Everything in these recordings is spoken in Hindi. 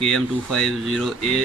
KM250A،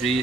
3